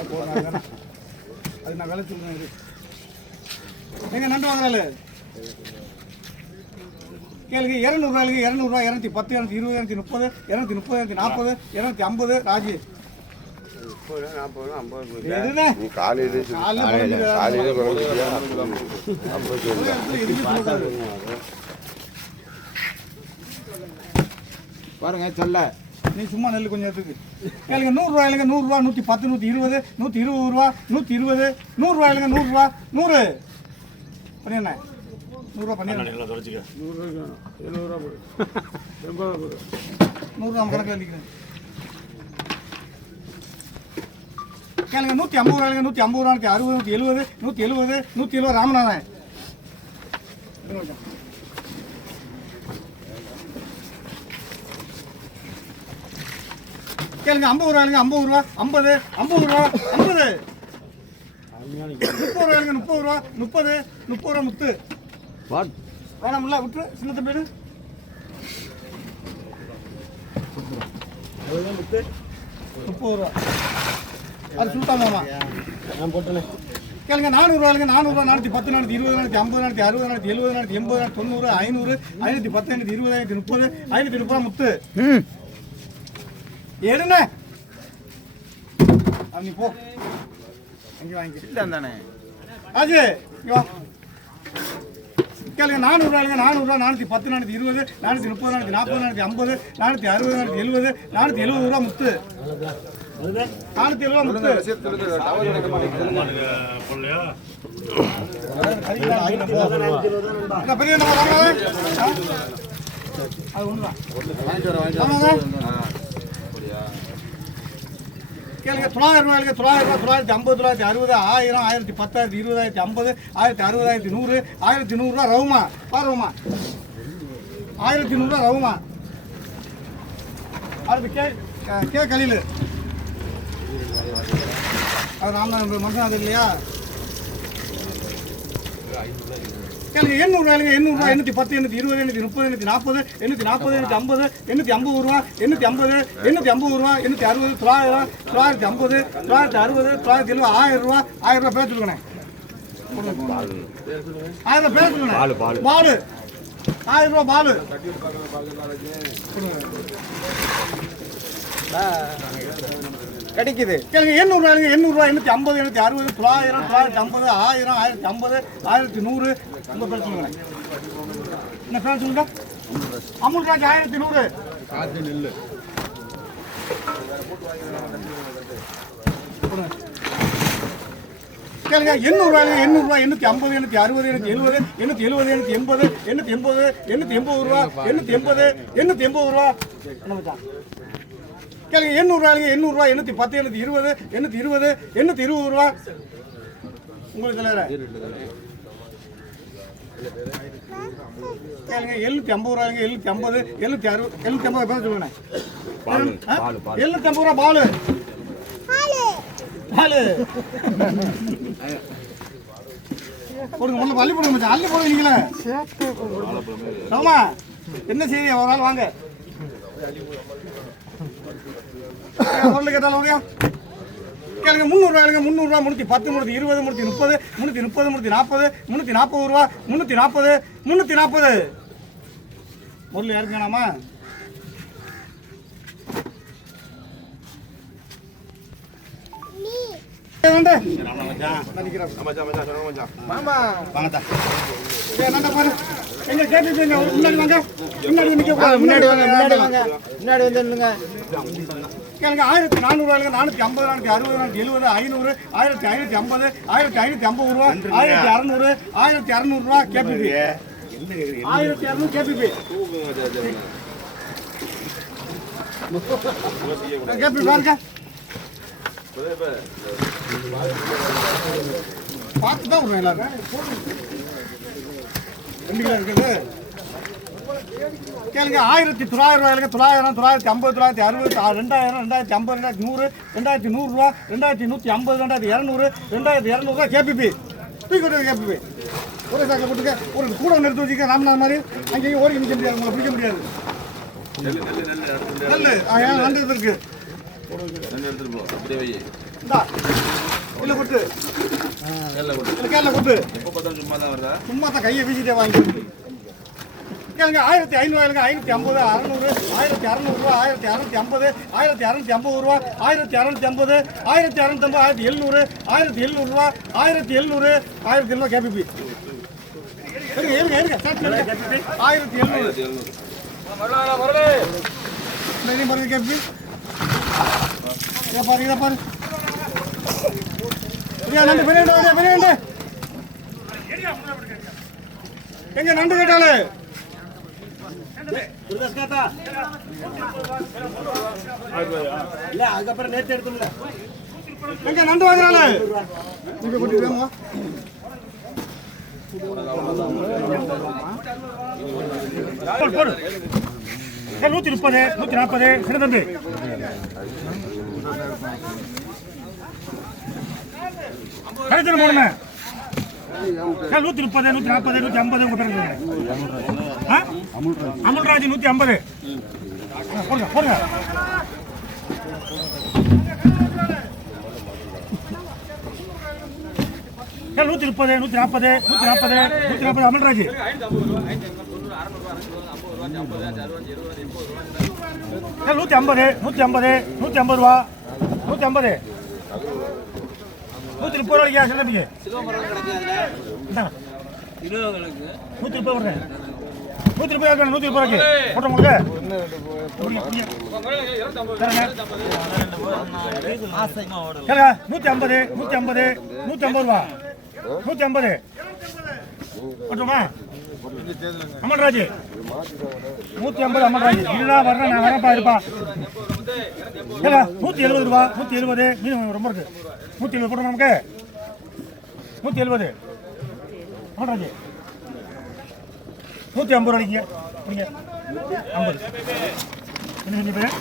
அது நான் விலை சொல்லுவேன். இது எங்க நண்டு வாங்குறாள் கேளுங்க. 200 200 210 220 230 230 240 250 ராஜி பாருங்க சொல்ல நீ சும்மா நெல் கொஞ்சம் எடுத்துக்கு கேளுங்க. 100 ரூபாயிலுங்க 100 ரூபா 110 120 120 ரூபா 120 100 ரூபாயிலுங்க 100 ரூபா 100 பண்ணிடுண்ணே 100 ரூபா பண்ணிடுறேன். 100 ரூபா கணக்கில் நிற்கிறேன் கேளுங்க. 150 ரூபாயிலுங்க 150 ரூபா 60 170 170 ராமநாதன் கேளுங்க. 50 ரூபாயிலுங்க 50 ரூபா 50 50 ரூபா 50 30 ரூபாயிலுங்க 30 ரூபா 30 ரூபா முத்து வேணாம்ல விட்டு சின்ன தம்பி 30 ரூபா அது சுல்தான் மாமா நான் போட்டேன் கேளுங்க. 400 ரூபாயிலுங்க 400 ரூபா 410 420 450 460 470 480 90 510 520 530 530 ரூபா முத்து எடுண்ணே நீ போ அங்கே வாங்கிக்க தானே ஆஜி இங்கே வா கேளுங்க. 400 ரூபாயிலுங்க 400 ரூபா 410 420 430 440 450 460 470 ரூபா முத்து 470 ரூபா முத்து பெரிய அது ஒன்றுதான் கேளுங்க. 900 ரூபாயிலுங்க 900 ரூபா 950 960 1000 1010 20 50 1000 60 100 1100 ரூபா ரவுமா ரவுமா 1100 ரூபா ரவுமா. அடுத்து கே கலில் அது ராமநாதன் மனுஷன் இல்லையா கேளுங்க. 800 ரூபாயிலுங்க 800 ரூபா 810 820 830 840 840 850 ரூபா 850 850 ரூபா 860 900 950 960 970 1000 ரூபா 1000 ரூபா பேர் சொல்லுங்கண்ணே 1000 ரூபா பேர் சொல்லுங்கண்ணே பாலு 1000 ரூபா பாலு கிடைக்குது கேளுங்க. 800 ரூபாயிலுங்க 800 ரூபா 850 860 900 950 1000 1050 1100 உங்க பேர் சொல்லுங்க என்ன பேர் சொல்லுங்க அமுல் ராஜ் 1100 காத்து நெல்லு கேளுங்க. 800 ரூபாயிலுங்க 800 ரூபா 850 860 870 870 880 ரூபா 880 880 ரூபா கேளுங்க. 800 ரூபாயிலுங்க 800 ரூபா 810 820 820 ரூபா உங்களுக்கு தலைவர கேளுங்க. 750 ரூபாய்ங்க 750 750 பேர் சொல்லுங்க 750 ரூபா பாலு பாலு போடுங்க முன்ன பள்ளி போடுங்க மச்சான் அள்ளி போடுவீங்களே ஆமா என்ன செய்தி ஒரு நாள் வாங்க பொருள் கேட்டாலும் கேளுங்க. 300 ரூபாய்ங்க 300 ரூபா 310 320 330 330 340 ரூபா 340 340 பொருள் யாருக்கு வேணாமா மாமா எங்க கேட்டு முன்னாடி வாங்க முன்னாடி முன்னாடி வாங்க முன்னாடி வாங்க முன்னாடி வந்து நில்லுங்க கேளுங்க. 1400 ரூபாய்ங்க 450 460 570 1550 1550 ரூபா 1600 1600 ரூபா கேபிபி 1200 கேபிபி கேபிபி பாருங்க பார்த்து தான் விடுறேன் எல்லாரும் 2 கிலோ இருக்குது கேளுங்க. 1900 ரூபாய்ங்க 900 950 960 2000 2050 2100 ரூபா 2150 2200 2200 ரூபா கேபிபி தூக்கி விட்டு கேபிபி ஒரே சாக்கில் போட்டுக்க ஒரு கூட நிறுத்தி வச்சுக்க ராமநாதன் மாதிரி அங்கேயும் ஓடி நிற்க முடியாது உங்களை பிடிக்க முடியாது நெல் நண்டு இருக்கு எடுத்துட்டு போ அப்படியே வை இந்தா இல்லை கொட்டு கேரளா கொடு இல்லை கேரளா கொட்டு எப்போ பார்த்தா சும்மா தான் வருதா சும்மா தான் கையை வீசிட்டே வாங்கி கேளுங்க 1500 550 600 1600 1650 1650 ரூபா 1650 1650 1700 1700 ரூபா 1700 1700 கேபிபி இருங்க 1700 மறுபடியும் கேபிபி இதை பாரு நண்டு பெரிய எங்க நண்டு கேட்டாலே இல்ல அதுக்கப்புறம் நேற்று எடுத்துல எங்க நண்டு வாங்குறாங்க நீங்க கூட்டிட்டு வேமா போடு 130 140 சின்ன தம்பி கடைசியில் போடுங்க 130 140 150 உங்க பேர் அமுல்ராஜ் 150 போடுங்க 130 140 140 அமல்ராஜ் 150 ரூபா 150 130 ரூபாய்க்கு சின்ன தம்பிக்கு 130 போடுறேன் 130 ரூபாய்க்கு போட்டோம் உங்களுக்கு 150 ரூபா 150 போட்டோமா அமல்ராஜ் 150 அமல்ராஜ் இதுதான் வர்றேன் நான் வரப்பா இருப்பா 170 ரூபா 170 மீன் ரொம்ப இருக்கு 170 போட்டோம் நமக்கு 170 அமல்ராஜ் 150 ரூபாய்க்கு பிடிங்க 50 என்ன நீ பேர்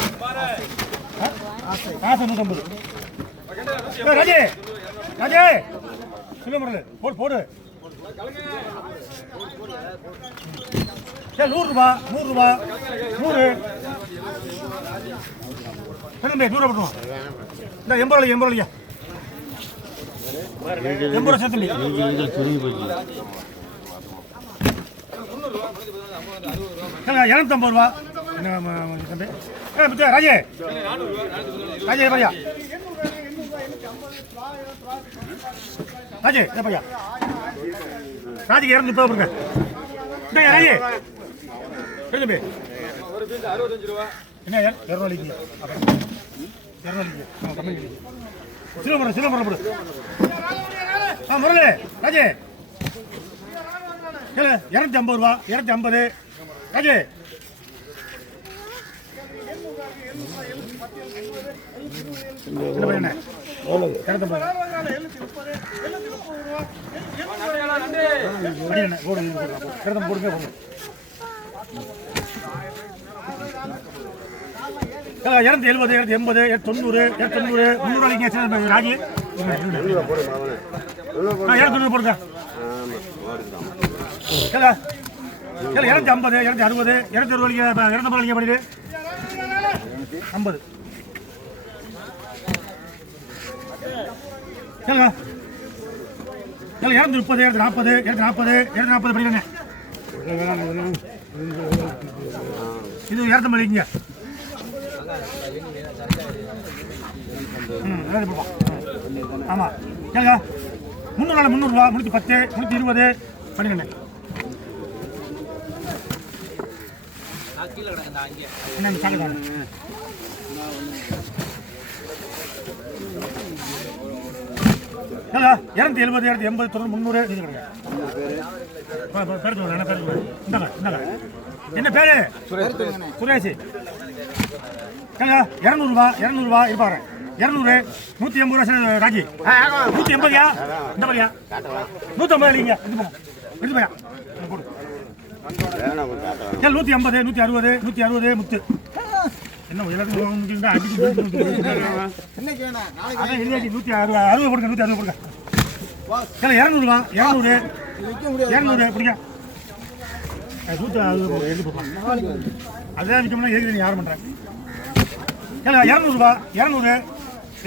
ஆசை 150 ராஜே சிவமுரல் போடு 100 ரூபா 100 100 போட்டுருவோம் இந்த 80 ரூபாய்யா 80 ரூபா சேர்த்து 250 ரூபா என்ன ராஜே பையா ராஜே பையா ராஜுக்கு 230 போடுங்க ராஜே தம்பி என்ன 200 சிலம்பரம் போடு முரளி ராஜே 250 ரூபா 250 ராஜே என்ன பையனே போடுங்க 270 280 90 300 ராஜி 200 போடுங்க 250 260 260 பண்ணிடு 50 230 240 240 பண்ணிடுங்க இது 250 ஆமாம் கேளுங்க 300 ரூபா 310 320 பண்ணிடுங்க என்ன சாப்பிடுங்க 270 280 300 என்ன பேரு சுரேஷ் 200 ரூபா இருப்பாரு 200 180 ரூபா ராஜி 180யா இந்த மாதிரியா 150 இல்லைங்க இது போயா 150 160 முத்து என்ன எல்லாத்தையும் 160 கொடுங்க 160 கொடுங்க 200 ரூபா 200 பிடிங்க 160 எழுதி போடலாம் அதான் நிற்கணும்னா எழுதி யாரும் பண்ணுறேன் ஏங்க 200 ரூபா 200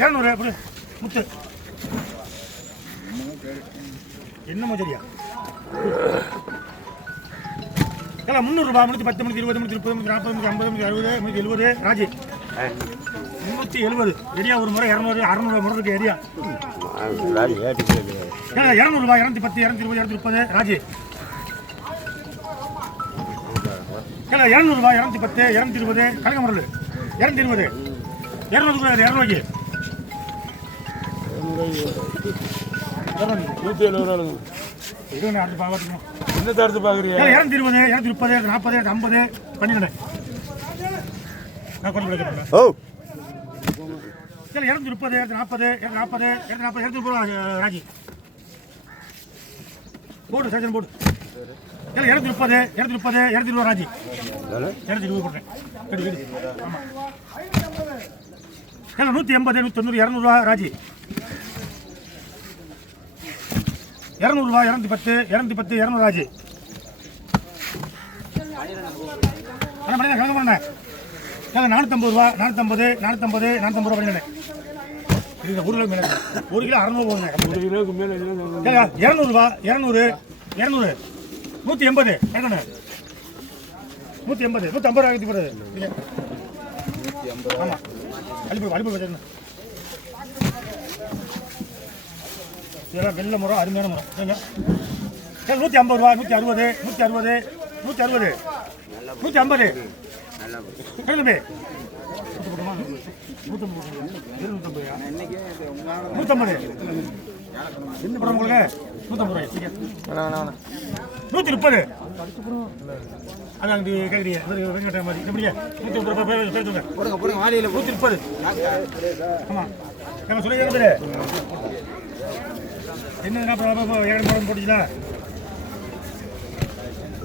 200 கொடு முத்து என்னமோ சரியா ஏங்க 300 ரூபா 310 320 330 340 350 360 370 ராஜி 370 ரெடியா ஒரு முறை 200 600 முறை இருக்கு ஏரியா ஏங்க 200 ரூபா 210 220 230 ராஜி ஏங்க 200 ரூபா 210 220 கலங்கமரல் 220 200 200 என்ன தடுத்து பாக்குறீங்க? 220 230 40 50 பண்ணிடுறேன். நான் கொஞ்சம் விளக்கிறேன். ஓ சரி 230 240 240 240 ராஜி போடு சஜன் போடு. சரி 230 230 220 ராஜி 220 போடுறேன். எடு எடு. ஆமா. சரி 180 190 200 ராஜி 200 ரூபாய் 210 210 200 ராஜி என்ன பண்ணி கணக்கு பண்ண ஏங்க 450 ரூபா 450 450 450 ரூபா பண்ணிடுறேன். இது 1 கிலோ மேலே 1 கிலோ 600 போகுங்க. 1 கிலோக்கு மேல ஏங்க 200 ரூபா 200 200 180 கேட்கணும் 180 150 ஆகிட்டு போடுறது. ஆமாம் அடிப்படை அடிப்படை வச்சுருந்தேன். இதெல்லாம் வெள்ளை முறை அருமையான முறை சரிங்க. 150 ரூபா 160 160 160 150 சொல்லுமே 150 என்ன படம் உங்களுக்கு 150 ரூபாய் 130 அதான் அங்கே கேட்குறீங்க வெங்கட்ட மாதிரி எப்படியா 130 பேர் சொல்லுங்க 130 ஆமாம் நாங்கள் சொல்லி பேர் என்ன ஏழு படம் போட்டுச்சுன்னா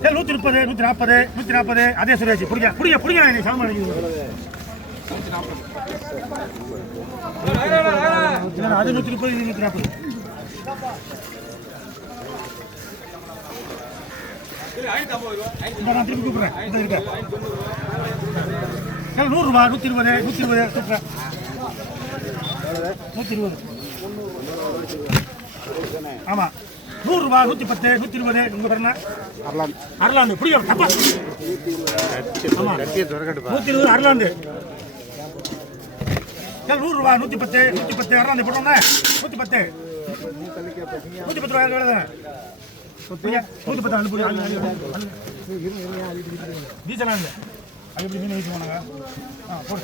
130 140 140 அதே சுரேஷ் பிடிக்க பிடிக்க பிடிக்க சாமான் அது 130 இது 140 நான் திருப்பி கூப்பிடுறேன் 100 ரூபா 120 120 120 ஆமாம் 100 ரூபா 110 120 உங்க பேர் என்ன அர்லாந்து புரியும் தப்பா ஆமாம் 120 அர்லாந்து 100 ரூபா 110 110 அர்லாந்து போட்டோம்னா 110 ரூபாய் எழுதுங்க 110 அனுப்பி டீச்சர் அது எப்படி மீன் வச்சு போனாங்க போடு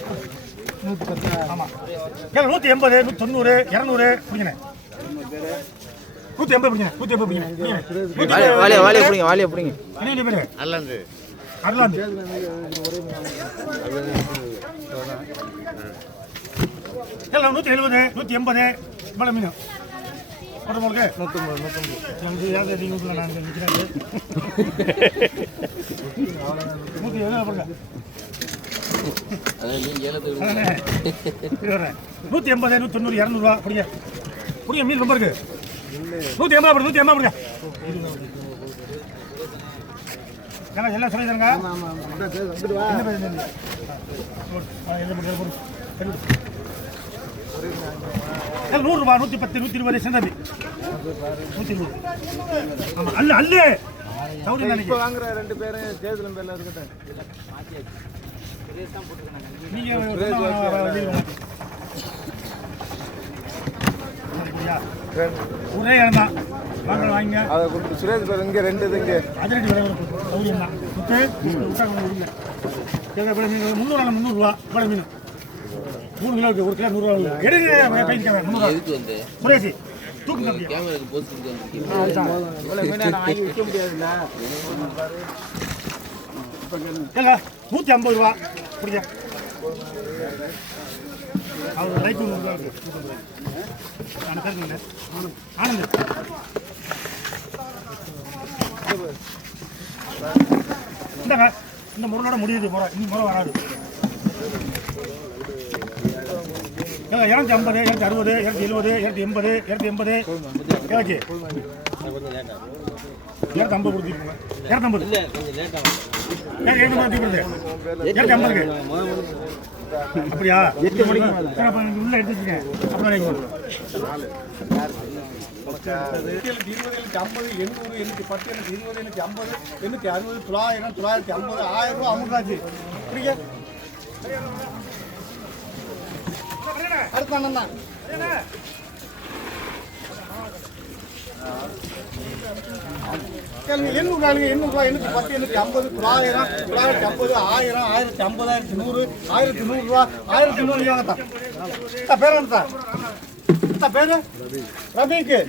110 ஆமாம் 180 190 200 பிடிக்கணும் 180 பிடிங்க 180 பிடிங்க வாலிய பிடிங்க என்ன பேரு அர்லாந்து அர்லாந்து 170 180 இவ்வளோ மீன் போட்ட உங்களுக்கு 150 யாரு நீங்கள் நான் நிற்கிறேன் 180 190 200 பிடிங்க பிடிங்க மீன் ரொம்ப இருக்கு 180 180 ஏன்னா எல்லாம் சொல்லி தருங்க என்ன பேர் என்ன 100 ரூபா 110 120 செந்தபி 120 ஆமாம் அல்ல அல்ல சவுரி நினைக்க வாங்குற ரெண்டு பேரும் தேர்தல் பேர்ல இருக்கட்டும் ஒரே இடம் தான் வாங்க வாங்க அதை கொடுத்து சுரேஷ் பேர் இங்கே ரெண்டு இது இங்கே அதிரடி விலை சௌரியம் தான் விட்டு 300 ரூபா இவ்வளோ மீன் 3 கிலோ இருக்கு 1 கிலோ 100 ரூபா எடுங்க கைக்கு சுரேஷ் தூக்குங்க விற்க முடியாதுல்ல 150 ரூபா பிடிக்க அவர் லைட் ஆனந்த் இந்தாங்க இந்த முறையோட முடியுது முறை இந்த முறை வராது 250 260 270 280 280 கேச்சு 250 கொடுத்துருக்கோங்க 250 250 250 அப்படியா 8 மணிக்கு அப்ப நீங்க உள்ள எடுத்து வச்சுக்கேன் அப்புறம் நீங்க 20 50 800 810 20 850 860 900 950 1000 ரூபாய் அமுக்காச்சு புரியுங்க அடுத்த அண்ணன் தான் கேளுங்க 800 800 810 850 900 950 1000 1050 1100 1100 ரூபா 1100 வாங்கத்தான் பேர் என்ன பேரு ரபிக்கு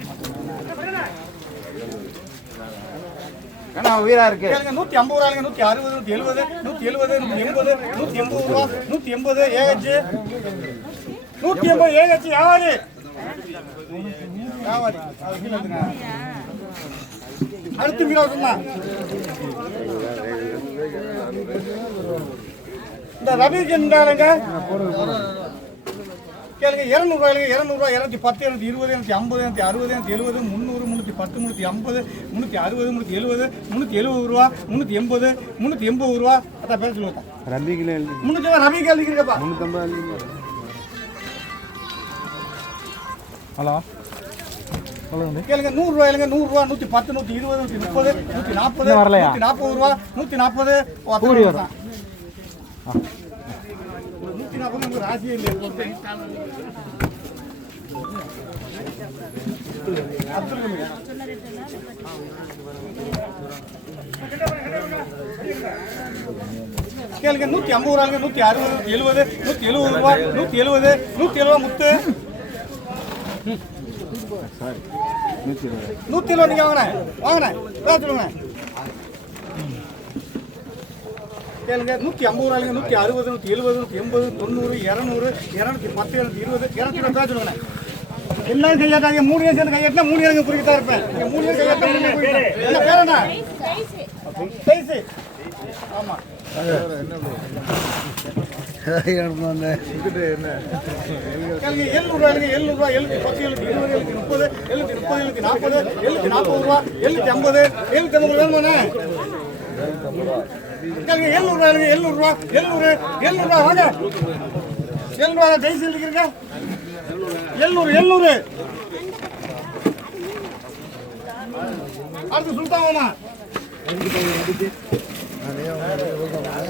உயிரா இருக்கு கேளுங்க 150 ரூபாய்ங்க 160 170 170 180 180 ரூபா 180 ஏஹெச் 180 ஏஹெச் வியாபாரி அது கீழே எடுத்துங்க அடுத்து மீரா சொன்னா இந்த ரபிக்கு இருந்தாருங்க கேளுங்க 200 ரூபாய்ங்க 200 210 220 250 260 270 300 310 350 360 370 ரூபா 380 380 ரூபா அதான் பேச சொல்லுங்க ரபிக்கு ரபிக்கு எழுதிக்கிறப்பா 350 ஹலோ கேளுங்க 100 ரூபாய்ங்க 100 ரூபா 110 120 130 140 140 ரூபா 140 140 ராசியே இல்லை கேளுங்க 150 ரூபாய்ங்க 160 170 ரூபா 170 முத்து 120 நீங்க வாங்கினேன் சொல்லுங்க கேளுங்க 150 ரூபாய்ங்க 160 170 180 90 200 210 220 220 சொல்லுங்க எல்லாரும் கையாட்டாங்க 3 ஏன் சேர்ந்து கையாட்டினா 3 ஏன் குறிக்கிட்டா இருப்பேன் 3 ஏன் கையாட்டா என்ன பேர் என்ன சைஸ் ஆமா கேளுங்க 700 ரூபாய்ங்க 700 ரூபாய் 710 720 730 730 ரூபா 750 750 வேணுமாண்ணே கேளுங்க 700 ரூபாய்ங்க 700 ரூபா 700 ரூபா வாங்க 700 ரூபா ஜெயிச்சு இருக்கிறீங்க 700 அடுத்து சுல்தானா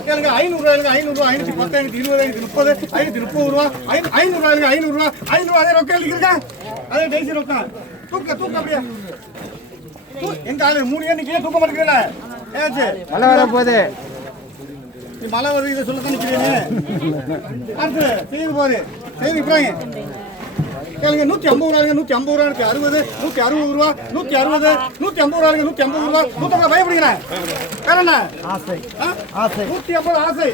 கேளுங்க 500 ரூபாய்ங்க 500 ரூபா 510 520 530 ரூபா 500 ரூபாய்ங்க 500 ரூபா 500 அதே ரொக்க எழுதிக்கிறீங்க அதே ஜெயிச்சு ரொக்க தூக்க அப்படியே எங்க ஆளு 3 எண்ணிக்கையே தூக்க மாட்டேங்கிறீங்களா ஏச்சு மழை வர போகுது மழை வருது இதை சொல்லத்தான் நிற்கிறீங்க அடுத்து செய்து போரு செய்து இப்ராஹிம் கேளுங்க 150 ரூபாய்ங்க 150 ரூபா 60 160 ரூபா 160 150 ரூபாய்ங்க 150 ரூபா 150 பயப்படுகிறேன் வேற என்ன ஆசை 150 ஆசை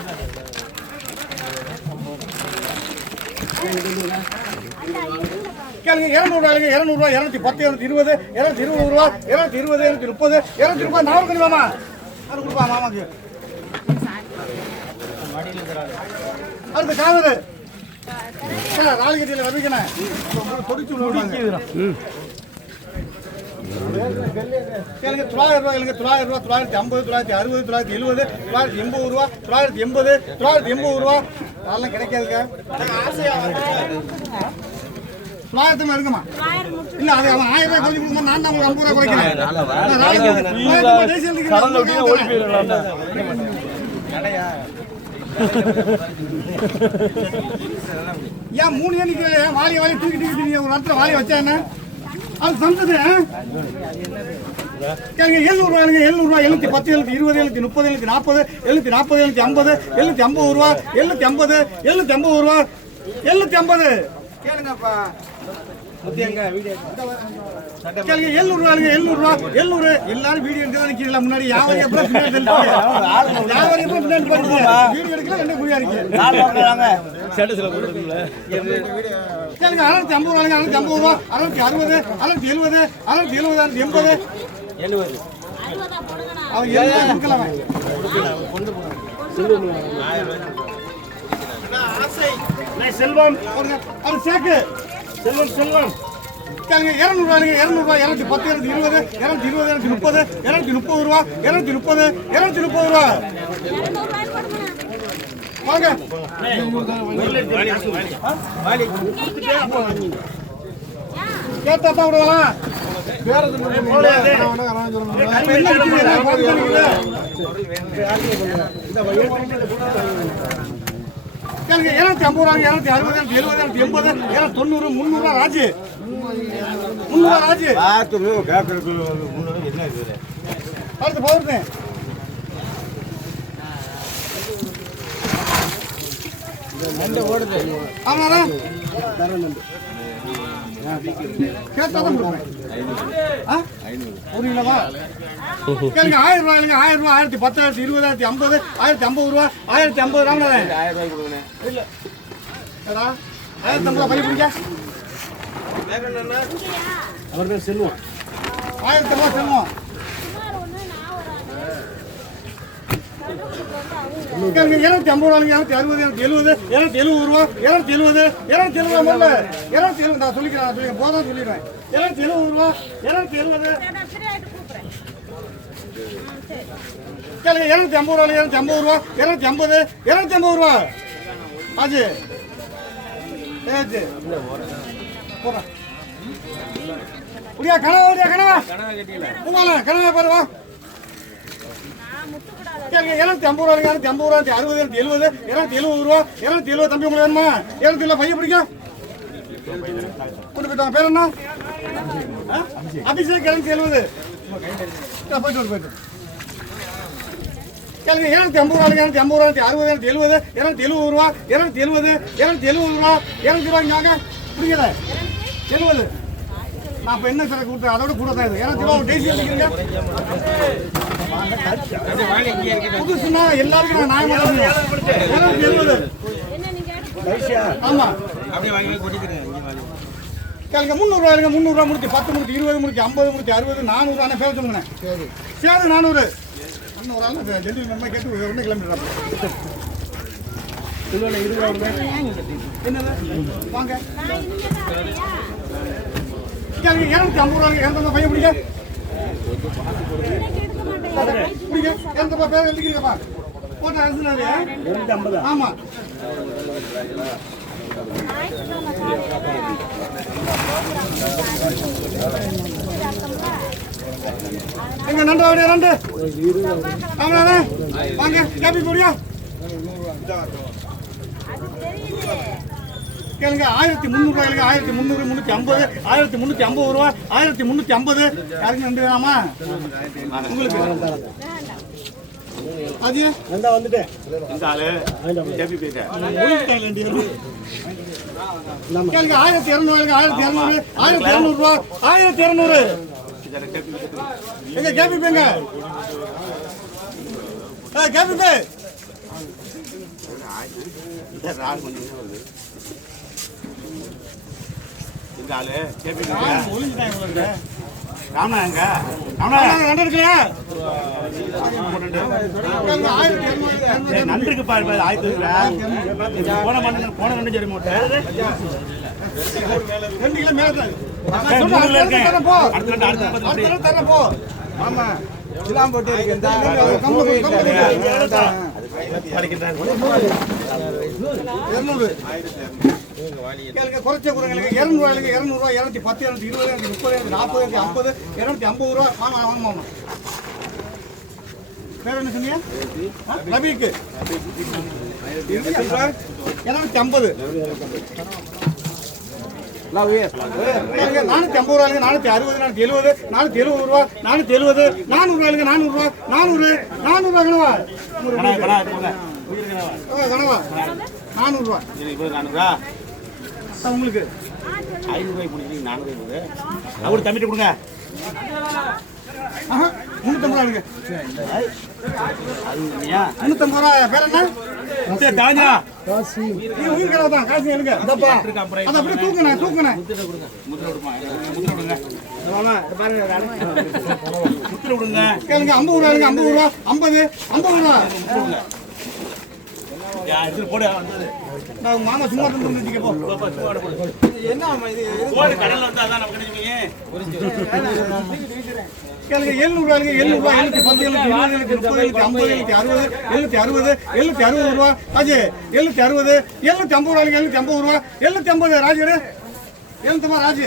கேளுங்க 200 ரூபாய்ங்க 200 ரூபா 210 220 220 ரூபா 220 230 200 ரூபாய் நாம கணிவாமா அது கொடுப்பா மாமாக்கு அடுத்து காதரு ராலிகட்டியில் ரபிக்கண்ணே தொடிச்சு கேளுங்க 900 ரூபா கேளுங்க 900 ரூபா 950 960 970 ரூபா 980 ரூபா அதெல்லாம் கிடைக்காதுங்க தொள்ளாயிரத்துல இருக்குமா இல்ல அது அவன் 1000 ரூபாய் கொஞ்சம் கொடுக்குமா நான் தான் உங்களுக்கு 50 ரூபாய் குறைக்கிறேன் ஏன் 3 எண்ணிக்கை வாலி தூக்கிட்டு ஒரு இடத்துல வாலி வச்சா என்ன அது சந்தது கேளுங்க 700 ரூபாய்ங்க 700 ரூபாய் 710 720 730 740 750 ரூபா 750 ரூபா 750 கேளுங்கப்பா கேளுங்க 700 ரூபாய்ங்க 700 ரூபா 700 எல்லாரும் வீடியோ எடுத்து நிக்கிறீங்களா முன்னாடி யாவரி எப்ப பின்னாடி யாவரி எப்ப பின்னாடி போறீங்க வீடியோ எடுக்கல என்ன குறியா இருக்கு ஸ்டேட்டஸ்ல போடுறீங்களா கேளுங்க 650 ரூபாய்ங்க 650 ரூபா 660 670 670 80 70 அவன் எல்லாம் கொடுக்கலாம் கொண்டு போங்க ஆசை செல்வம் அது சேக்கு செல்வம் கேளுங்க 200 ரூபாய்ங்க 200 ரூபாய் 210 220 230 230 ரூபா 230 ரூபா வாங்க கேட்டா தான் விடுவாங்களா கேளுங்க 250 ரூபாங்க 260 270 280 290 300 ராஜு 300 ராஜு அடுத்து போகுது ஆமாண்ணா கேட்டாதான் கொடுப்பேன் புரியலவா கேளுங்க 1000 ரூபாய் 1000 ரூபாய் 1010 20 50 1050 ரூபா 1050 ராமநாதன் 1000 ரூபாய் கொடுங்க இல்ல ஏடா 1050 பை பிடிக்க அவர் பேர் செல்வம் 1000 ரூபாய் செல்வம் கேளுங்க 250 ரூபாய் 260 270 ரூபா 270 270 270 நான் சொல்லிக்கிறேன் போதான் சொல்லிடுறேன் 270 ரூபா 270 கேளுங்க 250 ரூபா 250 ரூபா 250 250 ரூபா ஆஜி ஏஜி போடா உடியா கனவா உங்கள கனவா பாரு வா கேளுங்க 250 ரூபா 250 ரூபா 60 270 270 ரூபா 270 தம்பி உங்களுக்கு வேணுமா 270 பைய பிடிக்க கொண்டு போயிட்டாங்க பேர் என்ன அபிஷேக் 270 போயிட்டு கேளுங்க 250 ரூபா 250 ரூபா 60 270 ரூபா 270 ரூபா 200 ரூபாய்ங்க புரியுதா 70 நான் இப்போ என்ன சார் கொடுத்தேன் அதோட கூட தான் இது 200 ரூபா டேசி வச்சுக்கிறீங்க புதுசுனா எல்லாருக்கும் நான் ஆமா கேளுங்க 300 ரூபாய் 300 ரூபா முடிச்சு 10 முடிச்சு 20 முடிச்சு 50 முடிச்சு 60 400 ஆனால் பேர் சொல்லுங்க சரி 400 இன்னொரு ஆள் ஜென்டில்மேன் கேட்டு ஒன்று கிளம்பிடுறாங்க கிலோவில் 20 ரூபாய் என்னது வாங்க கேளுங்க 250 ரூபாய் 250 பையன் பிடிக்க பிடிக்க 250 பேர் எழுதிக்கிறீங்கப்பா போட்டா எழுதுனாரு ஆமா எங்க நண்டு அப்படியே நண்டு ஆமாண்ணா வாங்க கேபி போடியா கேளுங்க 1300 ரூபாய்க்கு 1300 350 1350 ரூபா 1350 யாருக்கு நண்டு வேணாமா உங்களுக்கு அது வந்துட்டேன் இந்த ஆளு கேபி போயிட்டேன் கேளுங்க 1200 1200 ரூபா 1200 எங்க கேபி பேங்க கேபி பே இந்த ஆளு கேபி ராமநாங்க நண்டு இருக்குல்லையா நண்டு இருக்கு பாரு 1200 போன நண்டு சரி மூட்டை 2 கிலோ மேல போ ஆமா இலாம் போட்டு இருக்கு இந்த குறைச்ச குறைங்களுக்கு 200 ரூபாய்க்கு 200 ரூபாய் 210 220 230 240 250 250 ரூபா வாங்க வாங்க பேர் என்ன சொன்னீங்க ரபிக்கு 250 450 ரூபாய்க்கு 460 470 ரூபா 470 400 ரூபாய்க்கு 400 ரூபா 400 ரூபா கனவா 400 ரூபா உங்களுக்கு 500 ரூபாய் பிடிச்சிங்க 400 ரூபாய் அவரு தம்பிட்டு கொடுங்க 350 ரூபா எடுங்க 350 ரூபா பேர் என்ன தாஜா காசி நீ உயிர் கலவை தான் காசி எடுங்க அதப்பா அத அப்படியே தூக்குனே முத்திர விடுங்க ஆமா பாருங்க முத்திர விடுங்க கேளுங்க 50 ரூபாய் 50 ரூபா 50 ரூபா யா இது போடு நான் மாமா சும்மா தந்து நிறுத்திக்க போ. கேளுங்க 700 ரூபாய்க்கு 700 ரூபாய் 710 720 730 760 ரூபா ராஜு 760 750 ரூபாய்க்கு 750 ரூபா 750 ராஜு 750 ராஜு